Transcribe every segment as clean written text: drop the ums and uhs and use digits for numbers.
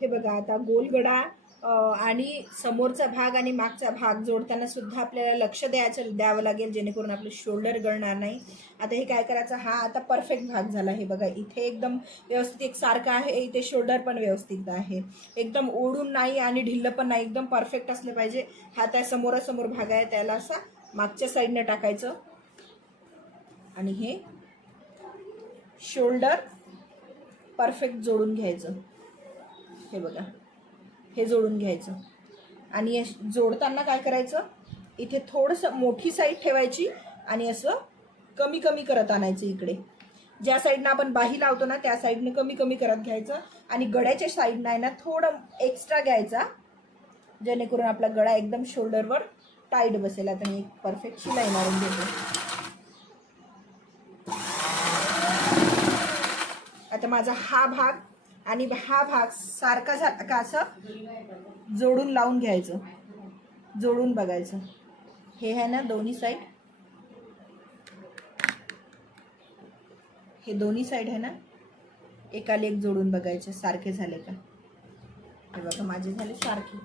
हे बघा आता गोलगडा आणि समोरचा भाग आणि मागचा भाग जोडताना सुद्धा आपल्याला लक्ष द्यावं लागेल, जेणेकरून आपलं शोल्डर गळणार नाही. आता हे काय करायचं, हा आता परफेक्ट भाग झाला. हे बघा इथे एकदम व्यवस्थित एकसारखं आहे, इथे शोल्डर पण व्यवस्थित आहे, एकदम ओढून नाही आणि ढिल्लं पण नाही, एकदम परफेक्ट असलं पाहिजे. हा त्या समोरासमोर भाग आहे त्याला असा मागच्या साईडनं टाकायचं आणि हे शोल्डर परफेक्ट जोडून घ्यायचं. हे बघा हे जोडून घ्यायचं आणि जोडताना काय करायचं, इथे थोडंसं मोठी साईड ठेवायची आणि असं कमी कमी करत आणायचं. इकडे ज्या साईडनं आपण बाही लावतो ना त्या साईडनं कमी कमी करत घ्यायचं आणि गळ्याच्या साईडनं आहे ना थोडं एक्स्ट्रा घ्यायचा, जेणेकरून आपला गळा एकदम शोल्डरवर टाईट बसेल. आता मी एक परफेक्ट शिलाई मारून देतो. आता माझा हा भाग आणि हा भाग सारखा झाला का असं जोडून लावून घ्यायचं, जोडून बघायचं. हे आहे ना दोन्ही साईड, हे दोन्ही साईड आहे ना एकाला एक जोडून बघायचे सारखे झाले का. हे बघा माझे झाले सारखे.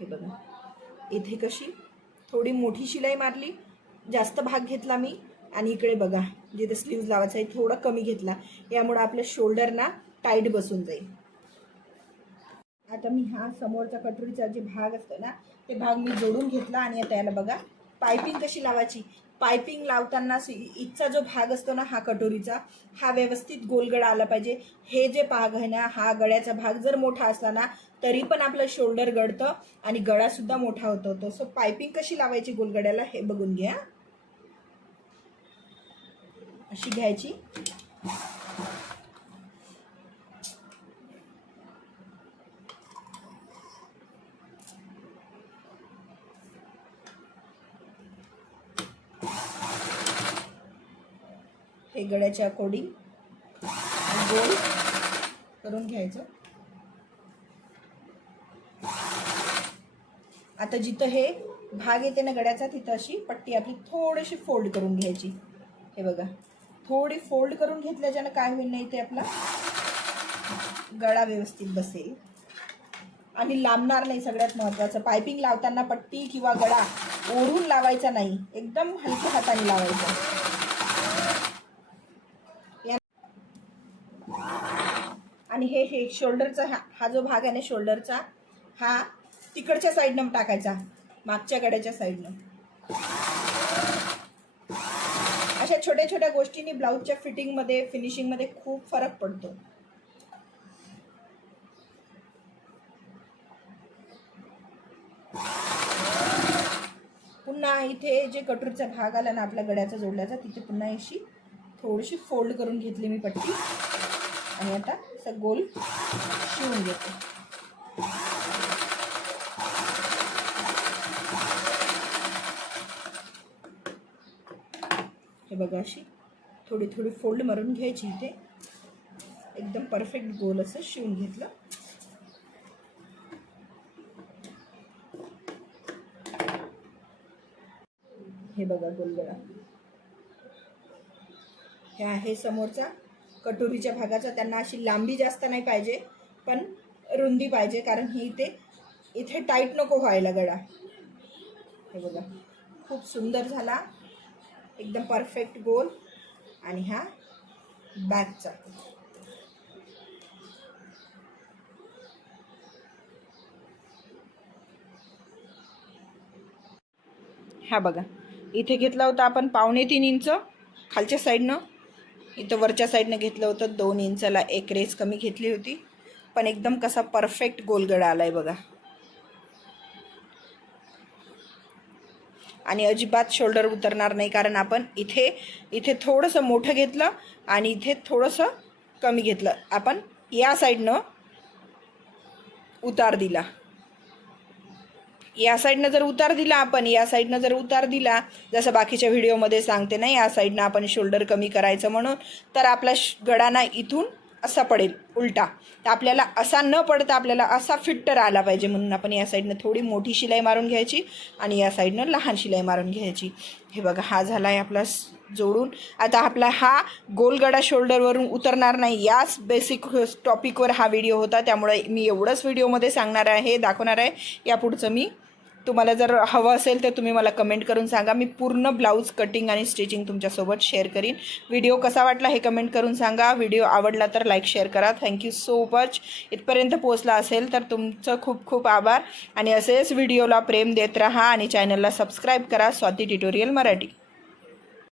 हे बघा इथे कशी थोडी मोठी शिलाई मारली, जास्त भाग घेतला मी आणि इकडे बघा जिथे स्लीव्ज लावायचा आहे थोडा कमी घेतला, यामुळे आपल्या शोल्डर ना टाईट बसून जाईल. आता मी हा समोरचा कटोरीचा जे भाग असतो ना ते भाग मी जोडून घेतला आणि आता याला बघा पायपिंग कशी लावायची. पायपिंग लावताना इथचा जो भाग असतो ना हा कटोरीचा, हा व्यवस्थित गोलगडा आला पाहिजे. हे जे भाग आहे ना हा गळ्याचा भाग जर मोठा असला ना तरी पण आपलं शोल्डर गळतं आणि गळा सुद्धा मोठा होतो. सो पायपिंग कशी लावायची गोलगड्याला हे बघून घ्या. अशी घ्यायची हे गळ्याच्या अकॉर्डिंग गोल करून घ्यायचं. आता जिथं हे भाग येते ना गळ्याचा तिथं अशी पट्टी आपली थोडीशी फोल्ड करून घ्यायची. हे बघा थोडी फोल्ड करून घेतल्याच्यानं काय होईल नाही ते आपला गळा व्यवस्थित बसेल आणि लांबणार नाही. सगळ्यात महत्त्वाचं पायपिंग लावताना पट्टी किंवा गळा ओढून लावायचा नाही, एकदम हलक्या हाताने लावायचा. आणि हे शोल्डरचा हा जो भाग आहे ना शोल्डरचा हा तिकडच्या साईडनं टाकायचा, मागच्या गड्याच्या साईडनं. अशा छोट्या छोट्या गोष्टींनी ब्लाऊजच्या फिटिंगमध्ये फिनिशिंगमध्ये खूप फरक पडतो. पुन्हा इथे जे कटोरीचा भाग आला ना आपल्या गड्याचा जोडल्याचा तिथे पुन्हा अशी थोडीशी फोल्ड करून घेतली मी पट्टी आणि आता असं गोल शिवून घेतो. हे बघा अशी थोडी थोडी फोल्ड मारून घ्यायची, इथे एकदम परफेक्ट गोल असं शिवून घेतलं. हे बघा गोलगडा हे आहे समोरचा कटोरीच्या भागाचा. त्यांना अशी लांबी जास्त नाही पाहिजे पण रुंदी पाहिजे, कारण ही इथे टाईट नको व्हायला गळा. हे बघा खूप सुंदर झाला, एकदम परफेक्ट गोल. आणि हा बॅकचा. हा बघा इथे घेतला होता आपण 2.25 इंच खालच्या साईडनं, इथं वरच्या साईडनं घेतलं होतं 2 इंचाला 1 रेस कमी घेतली होती, पण एकदम कसा परफेक्ट गोलगडा आलाय बघा. आणि अजिबात शोल्डर उतरणार नाही, कारण आपण इथे थोडंसं मोठं घेतलं आणि इथे थोडंसं कमी घेतलं. आपण या साईडनं उतार दिला, या साईडनं जर उतार दिला आपण या साईडनं जर उतार दिला, जसं बाकीच्या व्हिडिओमध्ये सांगते ना या साईडनं आपण शोल्डर कमी करायचं म्हणून, तर आपला गळा ना इथून असा पडेल उलटा, तर आपल्याला असा न पडता आपल्याला असा फिट्ट राहिला पाहिजे, म्हणून आपण या साईडनं थोडी मोठी शिलाई मारून घ्यायची आणि या साईडनं लहान शिलाई मारून घ्यायची. हे बघा, हा झाला आहे आपला जोडून. आता आपला हा गोलगडा शोल्डरवरून उतरणार नाही, याच बेसिक टॉपिकवर हा व्हिडिओ होता, त्यामुळे मी एवढंच व्हिडिओमध्ये सांगणार आहे, दाखवणार आहे. यापुढचं मी तुम्हाला जर हवं असेल तर तुम्ही मला कमेंट करून सांगा, मी पूर्ण ब्लाऊज कटिंग आणि स्टिचिंग तुमच्यासोबत शेअर करीन. व्हिडिओ कसा वाटला हे कमेंट करून सांगा. व्हिडिओ आवडला तर लाईक शेअर करा. Thank you so much. इथपर्यंत पोहोचला असेल तर तुमचं खूप खूप आभार आणि असेच व्हिडिओला प्रेम देत राहा आणि चॅनलला सबस्क्राईब करा, स्वाती ट्युटोरियल मराठी.